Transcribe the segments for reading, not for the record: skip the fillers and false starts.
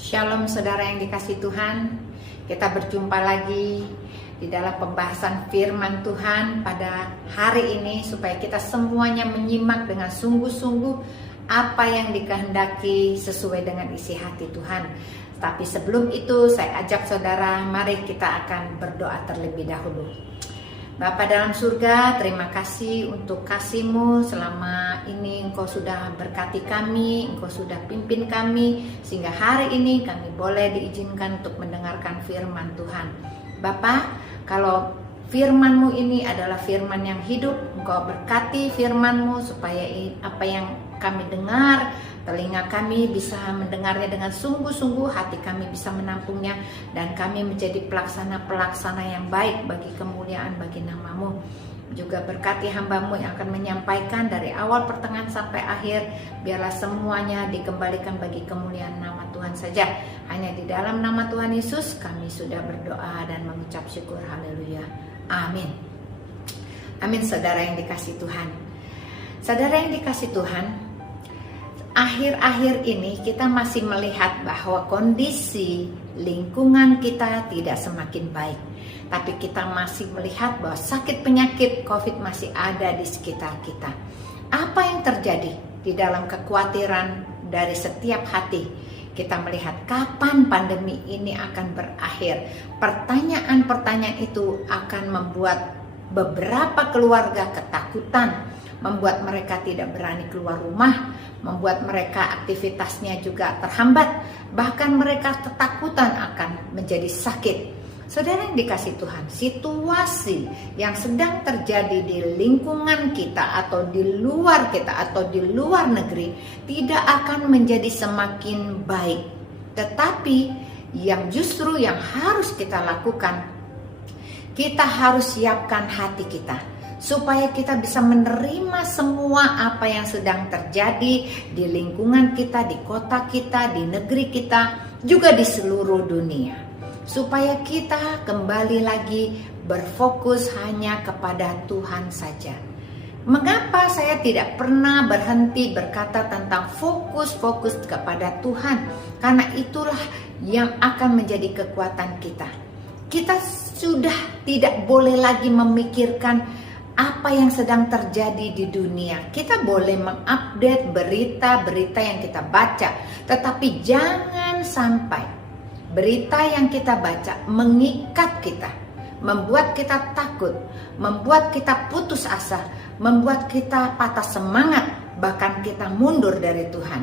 Shalom saudara yang dikasih Tuhan. Kita berjumpa lagi di dalam pembahasan firman Tuhan pada hari ini, supaya kita semuanya menyimak dengan sungguh-sungguh apa yang dikehendaki sesuai dengan isi hati Tuhan. Tapi sebelum itu saya ajak saudara, mari kita akan berdoa terlebih dahulu. Bapa dalam surga, terima kasih untuk kasih-Mu. Selama ini Engkau sudah berkati kami, Engkau sudah pimpin kami, sehingga hari ini kami boleh diizinkan untuk mendengarkan firman Tuhan. Bapa, kalau firman-Mu ini adalah firman yang hidup, Engkau berkati firman-Mu supaya apa yang kami dengar, telinga kami bisa mendengarnya dengan sungguh-sungguh, hati kami bisa menampungnya, dan kami menjadi pelaksana-pelaksana yang baik bagi kemuliaan bagi nama-Mu. Juga berkati hamba-Mu yang akan menyampaikan dari awal pertengahan sampai akhir, biarlah semuanya dikembalikan bagi kemuliaan nama Tuhan saja. Hanya di dalam nama Tuhan Yesus kami sudah berdoa dan mengucap syukur. Haleluya, amin. Amin. Saudara yang dikasih Tuhan, saudara yang dikasih Tuhan, akhir-akhir ini kita masih melihat bahwa kondisi lingkungan kita tidak semakin baik. Tapi kita masih melihat bahwa sakit penyakit COVID masih ada di sekitar kita. Apa yang terjadi di dalam kekhawatiran dari setiap hati? Kita melihat kapan pandemi ini akan berakhir. Pertanyaan-pertanyaan itu akan membuat beberapa keluarga ketakutan, membuat mereka tidak berani keluar rumah, membuat mereka aktivitasnya juga terhambat, bahkan mereka ketakutan akan menjadi sakit. Saudara yang dikasih Tuhan, situasi yang sedang terjadi di lingkungan kita atau di luar kita atau di luar negeri tidak akan menjadi semakin baik. Tetapi yang justru yang harus kita lakukan, kita harus siapkan hati kita supaya kita bisa menerima semua apa yang sedang terjadi di lingkungan kita, di kota kita, di negeri kita, juga di seluruh dunia. Supaya kita kembali lagi berfokus hanya kepada Tuhan saja. Mengapa saya tidak pernah berhenti berkata tentang fokus kepada Tuhan? Karena itulah yang akan menjadi kekuatan kita. Kita sudah tidak boleh lagi memikirkan apa yang sedang terjadi di dunia. Kita boleh mengupdate berita-berita yang kita baca, tetapi jangan sampai berita yang kita baca mengikat kita, membuat kita takut, membuat kita putus asa, membuat kita patah semangat, bahkan kita mundur dari Tuhan.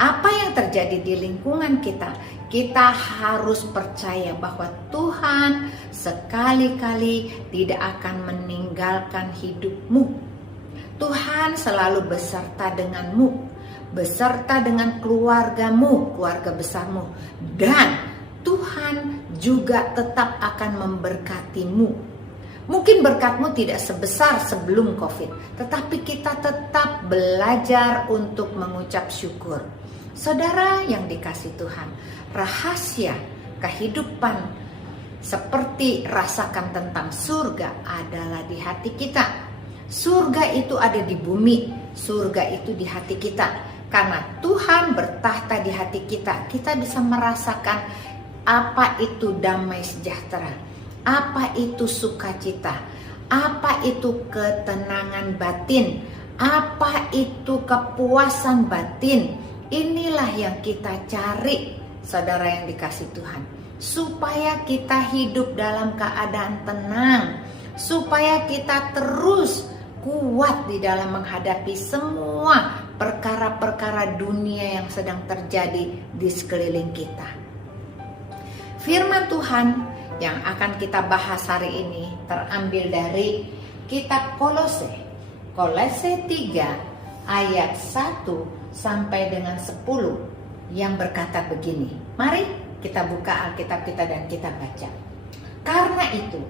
Apa yang terjadi di lingkungan kita, kita harus percaya bahwa Tuhan sekali-kali tidak akan meninggalkan hidupmu. Tuhan selalu beserta denganmu, beserta dengan keluargamu, keluarga besarmu, dan Tuhan juga tetap akan memberkatimu. Mungkin berkatmu tidak sebesar sebelum COVID, tetapi kita tetap belajar untuk mengucap syukur. Saudara yang dikasih Tuhan, rahasia kehidupan seperti rasakan tentang surga adalah di hati kita. Surga itu ada di bumi, surga itu di hati kita. Karena Tuhan bertahta di hati kita, kita bisa merasakan apa itu damai sejahtera, apa itu sukacita, apa itu ketenangan batin, apa itu kepuasan batin. Inilah yang kita cari, saudara yang dikasih Tuhan, supaya kita hidup dalam keadaan tenang, supaya kita terus kuat di dalam menghadapi semua perkara-perkara dunia yang sedang terjadi di sekeliling kita. Firman Tuhan yang akan kita bahas hari ini terambil dari kitab Kolose 3 ayat 1 sampai dengan 10 yang berkata begini. Mari kita buka Alkitab kita dan kita baca. Karena itu,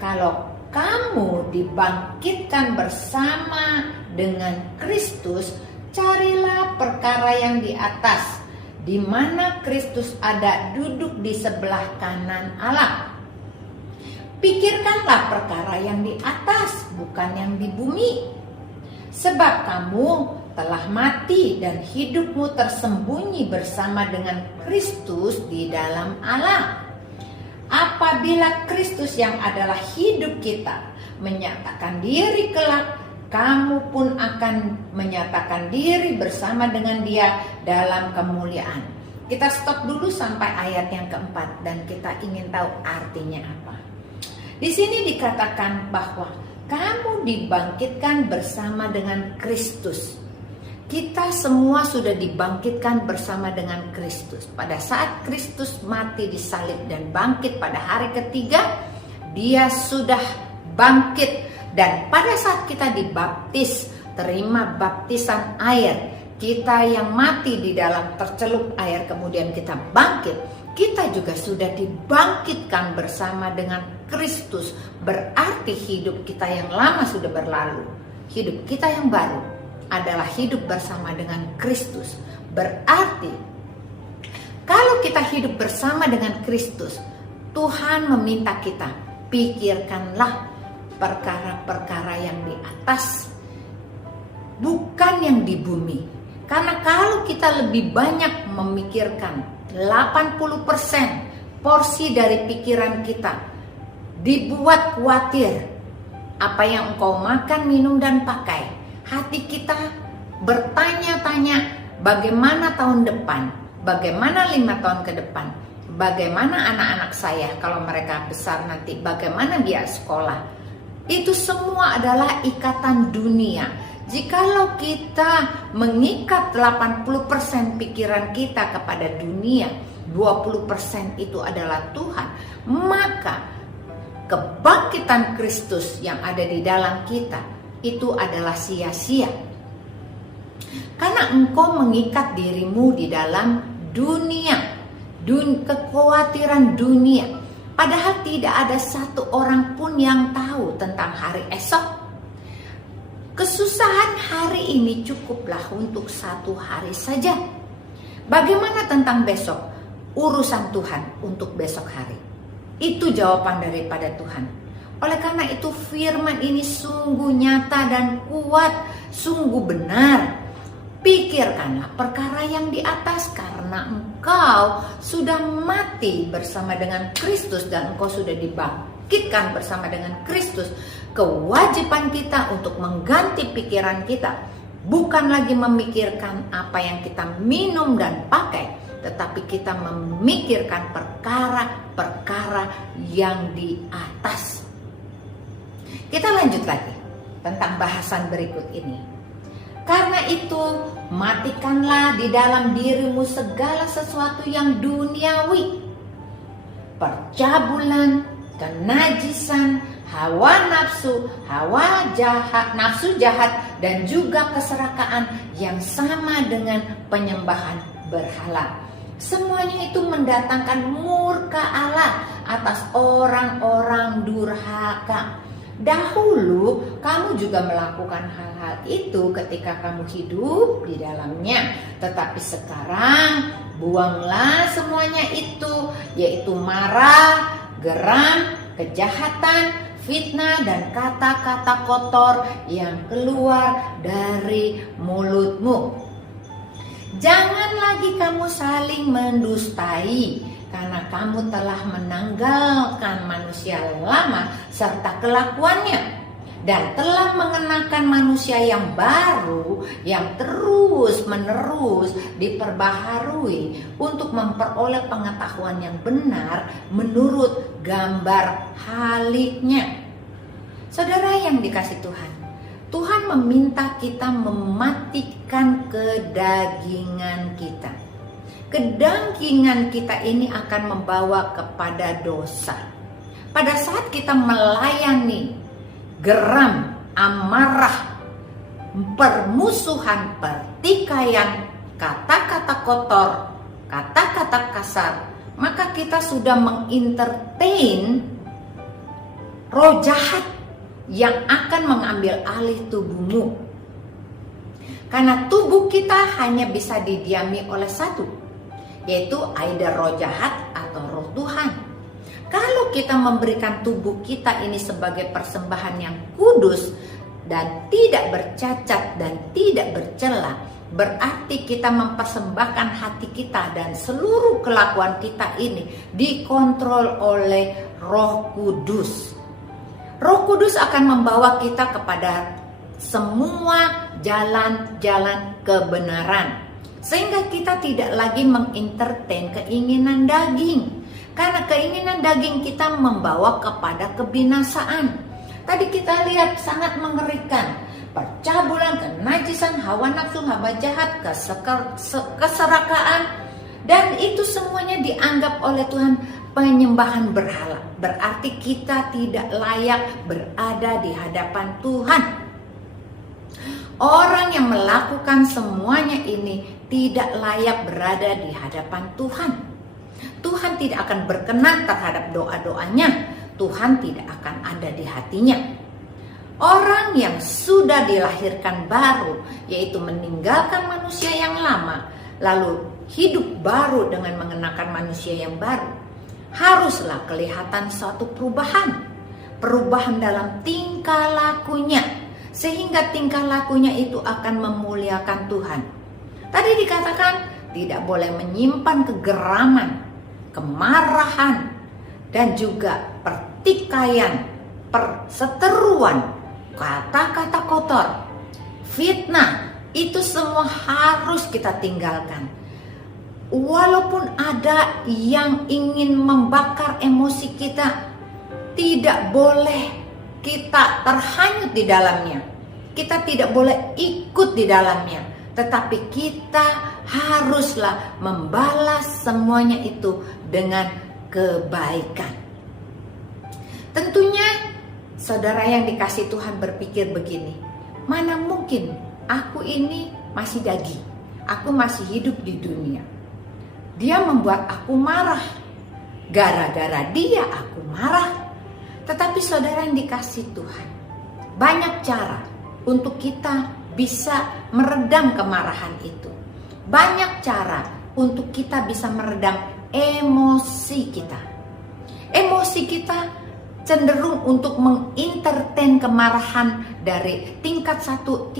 kalau kamu dibangkitkan bersama dengan Kristus, carilah perkara yang di atas, di mana Kristus ada duduk di sebelah kanan Allah. Pikirkanlah perkara yang di atas, bukan yang di bumi. Sebab kamu telah mati dan hidupmu tersembunyi bersama dengan Kristus di dalam Allah. Apabila Kristus yang adalah hidup kita menyatakan diri kelak, kamu pun akan menyatakan diri bersama dengan Dia dalam kemuliaan. Kita stop dulu sampai ayat yang keempat dan kita ingin tahu artinya apa. Di sini dikatakan bahwa kamu dibangkitkan bersama dengan Kristus. Kita semua sudah dibangkitkan bersama dengan Kristus. Pada saat Kristus mati di salib dan bangkit pada hari ketiga, Dia sudah bangkit. Dan pada saat kita dibaptis, terima baptisan air, kita yang mati di dalam tercelup air kemudian kita bangkit, kita juga sudah dibangkitkan bersama dengan Kristus. Berarti hidup kita yang lama sudah berlalu. Hidup kita yang baru adalah hidup bersama dengan Kristus. Berarti kalau kita hidup bersama dengan Kristus, Tuhan meminta kita, pikirkanlah perkara-perkara yang di atas, bukan yang di bumi. Karena kalau kita lebih banyak memikirkan 80% porsi dari pikiran kita dibuat khawatir apa yang engkau makan, minum, dan pakai. Hati kita bertanya-tanya bagaimana tahun depan, bagaimana 5 tahun ke depan, bagaimana anak-anak saya kalau mereka besar nanti, bagaimana dia sekolah. Itu semua adalah ikatan dunia. Jikalau kita mengikat 80% pikiran kita kepada dunia, 20% itu adalah Tuhan, maka kebangkitan Kristus yang ada di dalam kita itu adalah sia-sia. Karena engkau mengikat dirimu di dalam dunia, kekhawatiran dunia. Padahal tidak ada satu orang pun yang tahu tentang hari esok. Kesusahan hari ini cukuplah untuk 1 hari saja. Bagaimana tentang besok? Urusan Tuhan untuk besok hari. Itu jawaban daripada Tuhan. Oleh karena itu firman ini sungguh nyata dan kuat, sungguh benar. Pikirkanlah perkara yang di atas karena engkau sudah mati bersama dengan Kristus dan engkau sudah dibangkitkan bersama dengan Kristus. Kewajiban kita untuk mengganti pikiran kita bukan lagi memikirkan apa yang kita minum dan pakai, tetapi kita memikirkan perkara-perkara yang di atas. Kita lanjut lagi tentang bahasan berikut ini. Karena itu, matikanlah di dalam dirimu segala sesuatu yang duniawi. Percabulan, kenajisan, hawa nafsu jahat, dan juga keserakaan yang sama dengan penyembahan berhala. Semuanya itu mendatangkan murka Allah atas orang-orang durhaka. Dahulu kamu juga melakukan hal-hal itu ketika kamu hidup di dalamnya. Tetapi sekarang buanglah semuanya itu, yaitu marah, geram, kejahatan, fitnah, dan kata-kata kotor yang keluar dari mulutmu. Jangan lagi kamu saling mendustai, karena kamu telah menanggalkan manusia lama serta kelakuannya dan telah mengenakan manusia yang baru yang terus-menerus diperbaharui untuk memperoleh pengetahuan yang benar menurut gambar haliknya. Saudara yang dikasihi Tuhan, Tuhan meminta kita mematikan kedagingan kita. Kedagingan kita ini akan membawa kepada dosa. Pada saat kita melayani geram, amarah, permusuhan, pertikaian, kata-kata kotor, kata-kata kasar, maka kita sudah mengentertain roh jahat yang akan mengambil alih tubuhmu. Karena tubuh kita hanya bisa didiami oleh satu, yaitu either roh jahat atau roh Tuhan. Kalau kita memberikan tubuh kita ini sebagai persembahan yang kudus, dan tidak bercacat dan tidak bercela, berarti kita mempersembahkan hati kita dan seluruh kelakuan kita ini dikontrol oleh Roh Kudus. Roh Kudus akan membawa kita kepada semua jalan-jalan kebenaran, sehingga kita tidak lagi mengentertain keinginan daging, karena keinginan daging kita membawa kepada kebinasaan. Tadi kita lihat sangat mengerikan, percabulan, kenajisan, hawa nafsu, hawa jahat, keserakaan, dan itu semuanya dianggap oleh Tuhan penyembahan berhala. Berarti kita tidak layak berada di hadapan Tuhan. Orang yang melakukan semuanya ini tidak layak berada di hadapan Tuhan. Tuhan tidak akan berkenan terhadap doa-doanya. Tuhan tidak akan ada di hatinya. Orang yang sudah dilahirkan baru, yaitu meninggalkan manusia yang lama, lalu hidup baru dengan mengenakan manusia yang baru, haruslah kelihatan suatu perubahan dalam tingkah lakunya, sehingga tingkah lakunya itu akan memuliakan Tuhan. Tadi dikatakan tidak boleh menyimpan kegeraman, kemarahan, dan juga pertikaian, perseteruan, kata-kata kotor, fitnah, itu semua harus kita tinggalkan. Walaupun ada yang ingin membakar emosi kita, tidak boleh kita terhanyut di dalamnya. Kita tidak boleh ikut di dalamnya, tetapi kita haruslah membalas semuanya itu dengan kebaikan. Tentunya saudara yang dikasih Tuhan berpikir begini, mana mungkin aku ini masih daging, aku masih hidup di dunia. Dia membuat aku marah, gara-gara dia aku marah. Tetapi saudara yang dikasih Tuhan, banyak cara untuk kita bisa meredam kemarahan itu. Banyak cara untuk kita bisa meredam emosi kita. Emosi kita cenderung untuk mengentertain kemarahan dari tingkat 1,